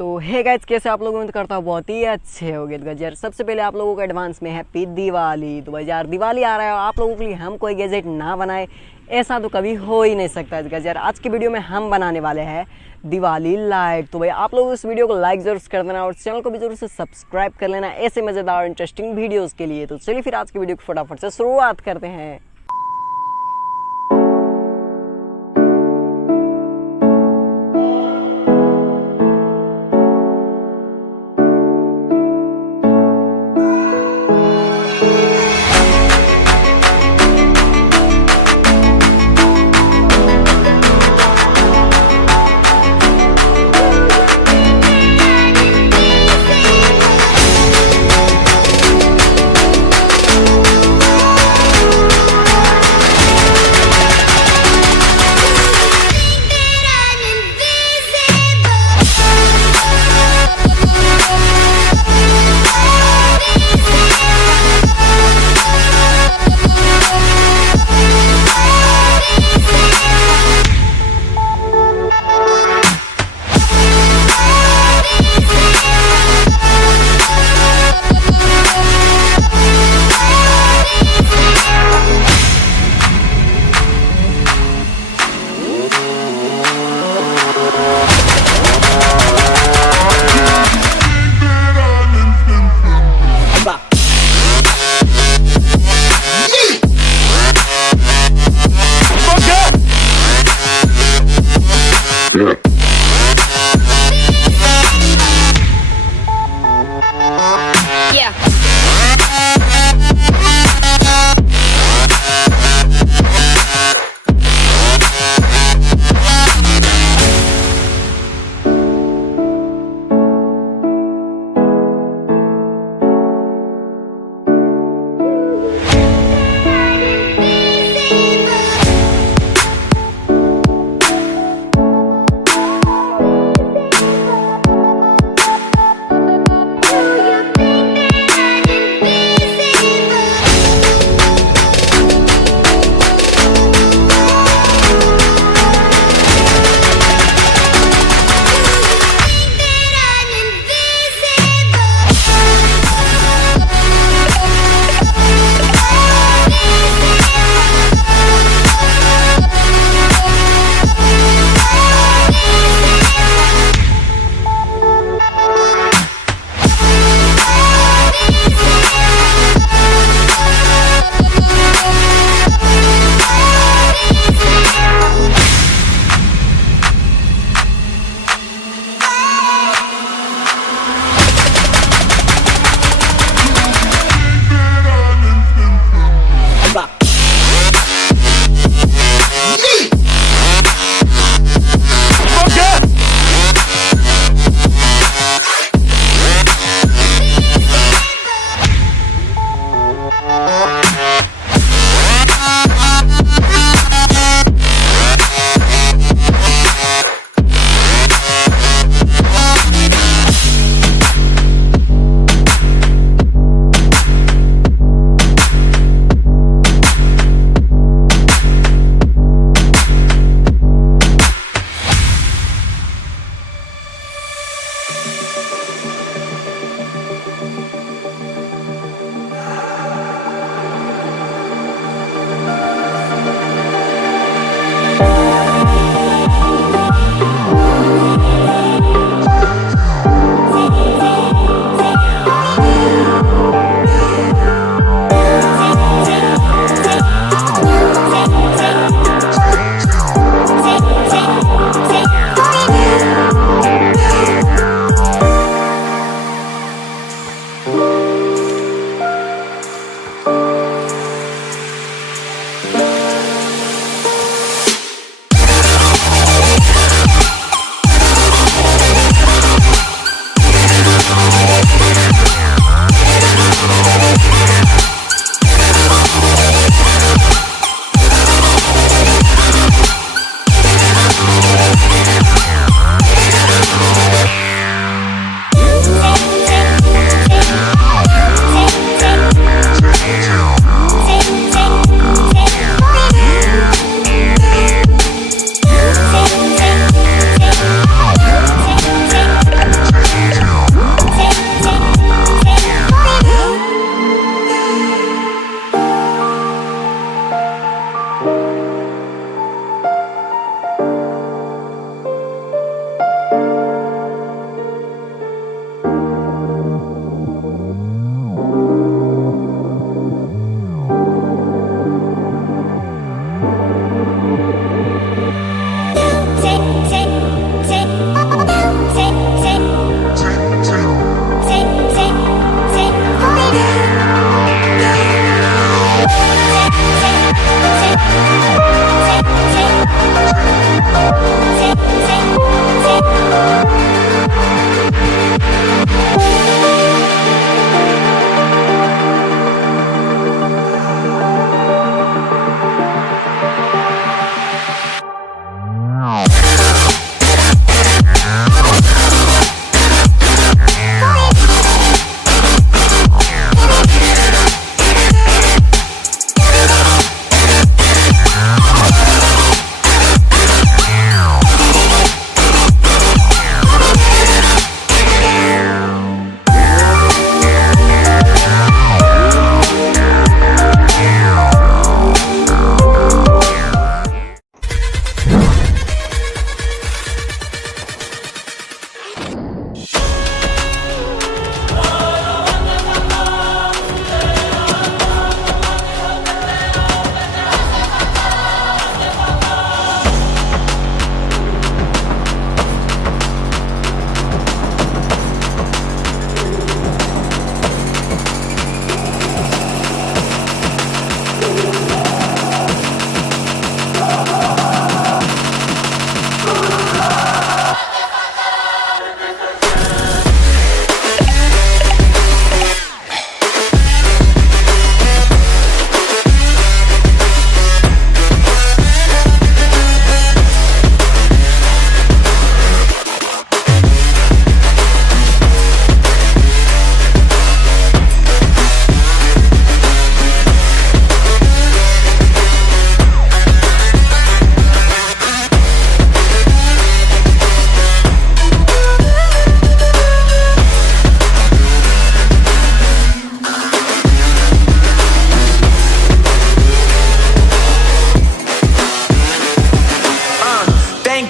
तो hey guys, कैसे आप लोगों में करता हूँ बहुत ही अच्छे हो गए यार। सबसे पहले आप लोगों को एडवांस में हैप्पी दिवाली। तो भाई यार दिवाली आ रहा है और आप लोगों के लिए हम कोई गैजेट ना बनाए ऐसा तो कभी हो ही नहीं सकता यार। आज की वीडियो में हम बनाने वाले हैं दिवाली लाइट। तो भाई आप लोग इस वीडियो को लाइक जरूर कर देना और चैनल को भी जरूर से सब्सक्राइब कर लेना ऐसे मज़ेदार और इंटरेस्टिंग वीडियोज़ के लिए। तो चलिए फिर आज की वीडियो को फटाफट से शुरुआत करते हैं।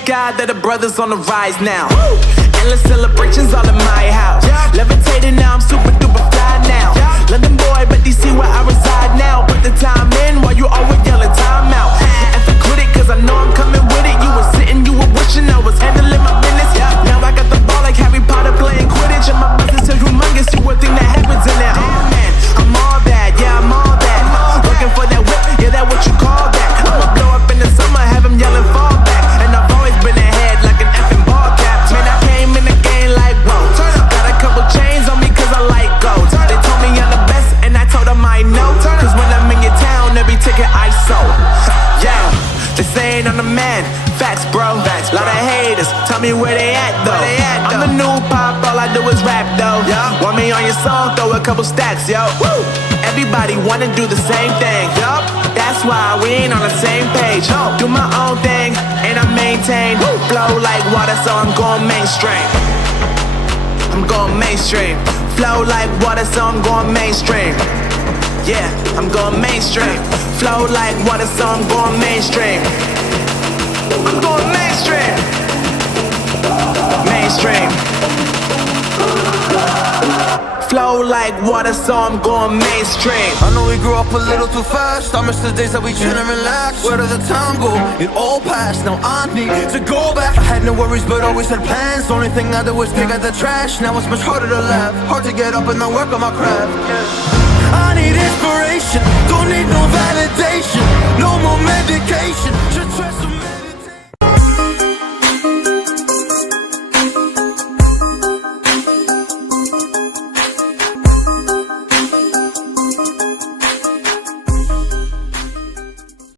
thank God that the brothers on the rise now. Endless celebrations all in my house. Levitating now, I'm super duper fly now. London boy, but DC where I reside now. Put the time in while you always yelling time out. And for quit it, cause I know I'm coming with it. You were sitting, you were wishing I was handling my business. Now I got the ball like Harry Potter playing Quidditch. And my business is humongous, you would think that happens in there. Oh man, I'm all that, yeah, I'm all that. Looking for that whip, yeah, that what you call that. I'ma blow up in the summer, have them yelling fall back. And I've always been ahead like an effing ball cap. Man, I came in the game like, whoa. Got a couple chains on me cause I like gold. They told me I'm the best and I told them I know. Cause when I'm in your town, every ticket I sold. Yeah, they saying I'm the man. Facts, bro. Lot of haters, tell me where they at though. I'm the new pop, all I do is rap though. Want me on your song, throw a couple stacks, yo. Woo! Everybody wanna do the same thing. That's why we ain't on the same page. Do my own thing and I maintain. Flow like water, so I'm going mainstream. I'm going mainstream. Flow like water, so I'm going mainstream. Yeah, I'm going mainstream. Flow like water, so I'm going mainstream. I'm going mainstream. Mainstream. Flow like water, so I'm going mainstream. I know we grew up a little too fast. I miss the days that we chill and relax. Where did the time go? It all passed, now I need to go back. I had no worries but always had plans. The only thing I did was pick out the trash. Now it's much harder to laugh, hard to get up and not work on my craft. I need inspiration, don't need no validation.